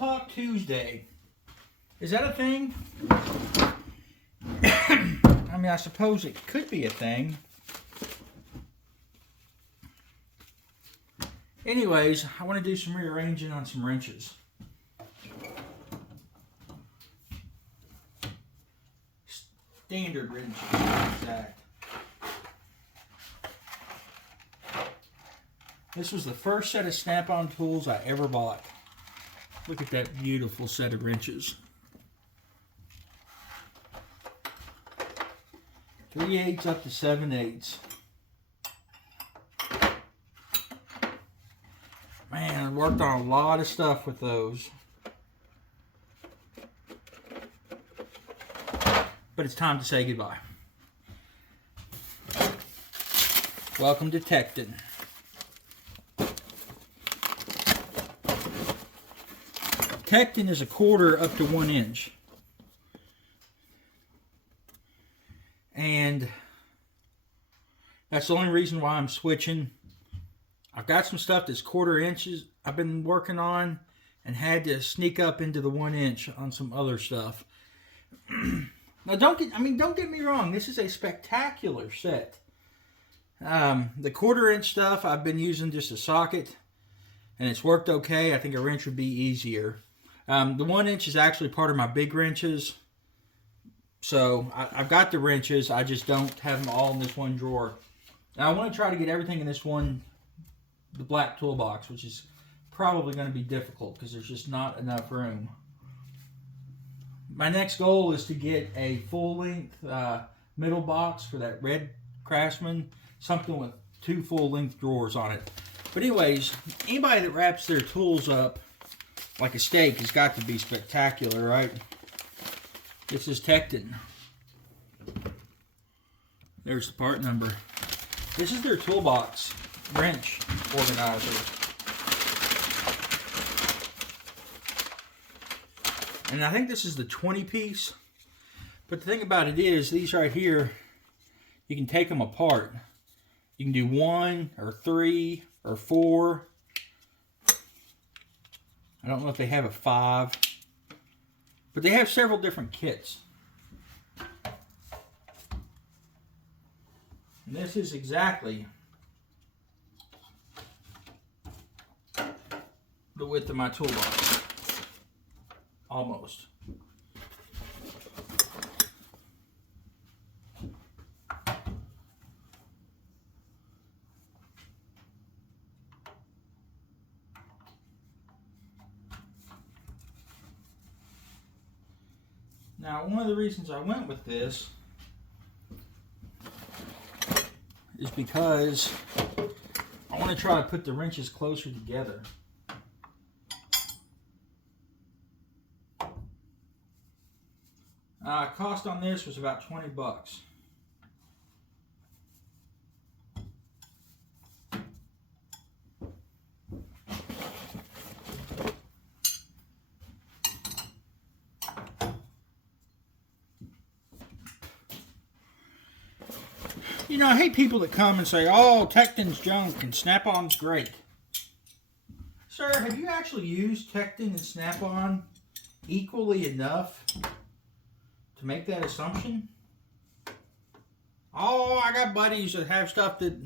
Talk Tuesday. Is that a thing? I mean, I suppose it could be a thing. Anyways, I want to do some rearranging on some wrenches. Standard wrenches, to be exact. This was the first set of snap-on tools I ever bought. Look at that beautiful set of wrenches. 3/8 up to 7/8. Man, I worked on a lot of stuff with those. But it's time to say goodbye. Welcome to Tekton. Tekton is 1/4 up to 1 inch. And that's the only reason why I'm switching. I've got some stuff that's 1/4 inches I've been working on and had to sneak up into the 1 inch on some other stuff. Now don't get me wrong, this is a spectacular set. The 1/4 inch stuff I've been using just a socket and it's worked okay. I think a wrench would be easier. The 1 inch is actually part of my big wrenches. So I've got the wrenches, I just don't have them all in this one drawer. Now I want to try to get everything in this one, the black toolbox, which is probably going to be difficult because there's just not enough room. My next goal is to get a full-length middle box for that red Craftsman, something with 2 full-length drawers on it. But anyways, anybody that wraps their tools up like a steak has got to be spectacular, right? This is Tekton. There's the part number. This is their Toolbox wrench organizer. And I think this is the 20 piece. But the thing about it is, these right here, you can take them apart. You can do 1 or 3 or 4. I don't know if they have a 5. But they have several different kits. And this is exactly the width of my toolbox. Almost. Now, one of the reasons I went with this is because I want to try to put the wrenches closer together. Cost on this was about 20 bucks. You know, I hate people that come and say, oh, Tekton's junk and Snap-on's great. Sir, have you actually used Tekton and Snap-on equally enough to make that assumption? Oh, I got buddies that have stuff that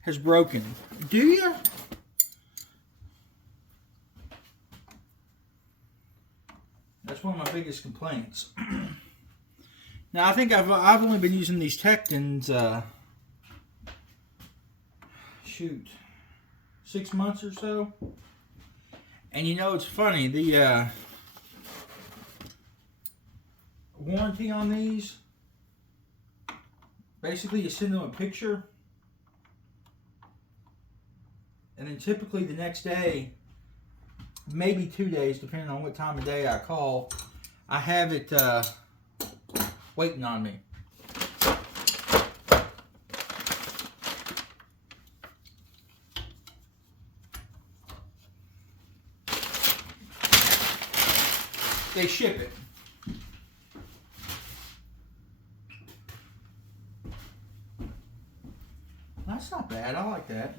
has broken. Do you? That's one of my biggest complaints. Now, I think I've only been using these Tektons, shoot, 6 months or so. And you know, it's funny, the warranty on these, basically you send them a picture, and then typically the next day, maybe 2 days, depending on what time of day I call, I have it waiting on me. They ship it. That's not bad. I like that.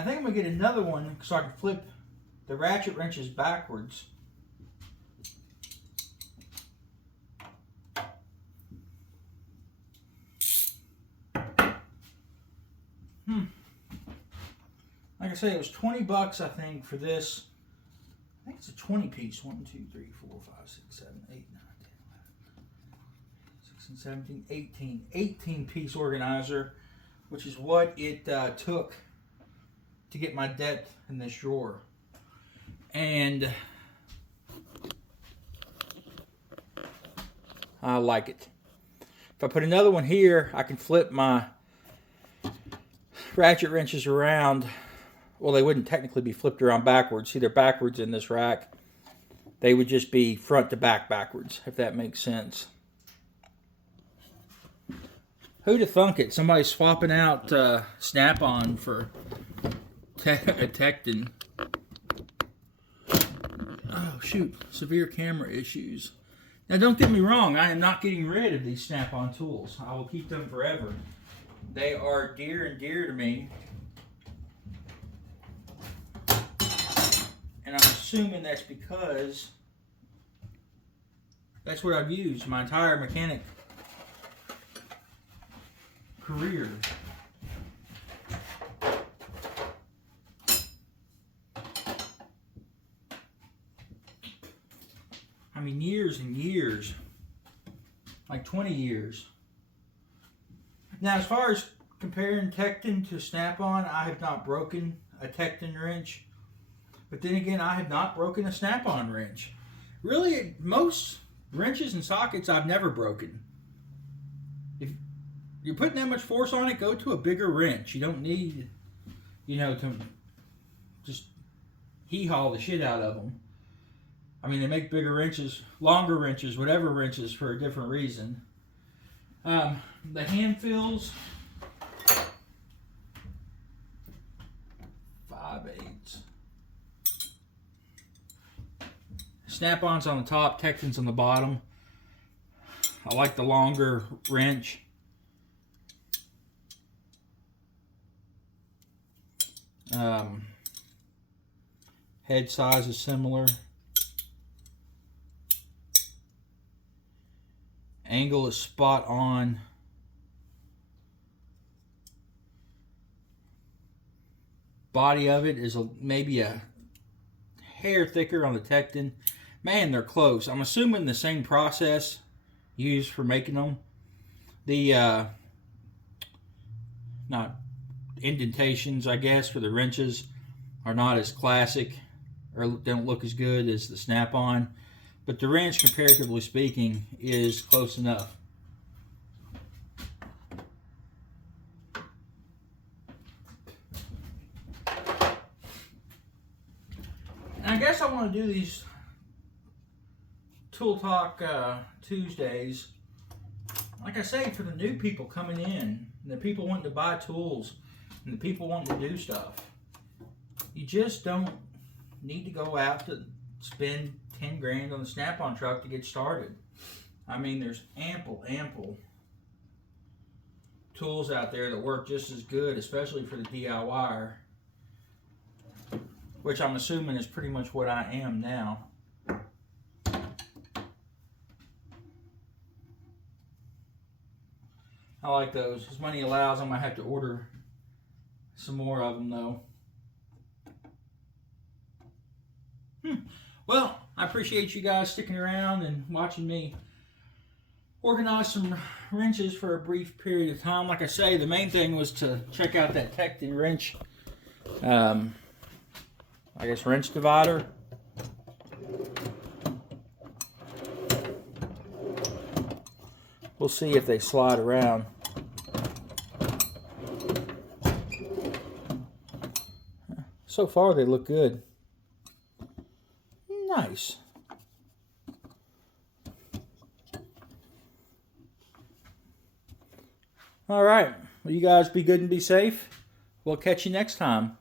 I think I'm going to get another one so I can flip the ratchet wrenches backwards. Like I say, it was 20 bucks, I think, for this. I think it's a 20 piece. 1, 2, 3, 4, 5, 6, 7, 8, 9, 10, 11, 16, 17, 18. 18 piece organizer, which is what it took to get my depth in this drawer. And I like it. If I put another one here, I can flip my ratchet wrenches around. Well, they wouldn't technically be flipped around backwards. See, they're backwards in this rack. They would just be front to back backwards, if that makes sense. Who'd have thunk it? Somebody's swapping out Snap-on for a Tekton. Oh, shoot. Severe camera issues. Now, don't get me wrong. I am not getting rid of these Snap-on tools. I will keep them forever. They are dear and dear to me. And I'm assuming that's because that's what I've used my entire mechanic career. I mean, years and years. Like 20 years. Now, as far as comparing Tekton to Snap-on, I have not broken a Tekton wrench. But then again, I have not broken a Snap-on wrench. Really, most wrenches and sockets I've never broken. If you're putting that much force on it, go to a bigger wrench. You don't need, to just hee-haw the shit out of them. I mean, they make bigger wrenches, longer wrenches, whatever wrenches for a different reason. The hand fills, 5/8. Snap-on's on the top, Tekton's on the bottom. I like the longer wrench. Head size is similar. Angle is spot on. Body of it is maybe a hair thicker on the Tekton. Man, they're close. I'm assuming the same process used for making them. The not indentations, I guess, for the wrenches are not as classic or don't look as good as the Snap-on. But the wrench, comparatively speaking, is close enough. And I guess I want to do these Tool Talk Tuesdays, like I say, for the new people coming in, and the people wanting to buy tools, and the people wanting to do stuff. You just don't need to go out to spend 10 grand on the Snap-on truck to get started. I mean, there's ample tools out there that work just as good, especially for the DIYer, which I'm assuming is pretty much what I am now. I like those. As money allows, I might have to order some more of them, though. Well, I appreciate you guys sticking around and watching me organize some wrenches for a brief period of time. Like I say, the main thing was to check out that Tekton wrench, I guess wrench divider. We'll see if they slide around. So far, they look good. Nice. All right. Well, you guys be good and be safe. We'll catch you next time.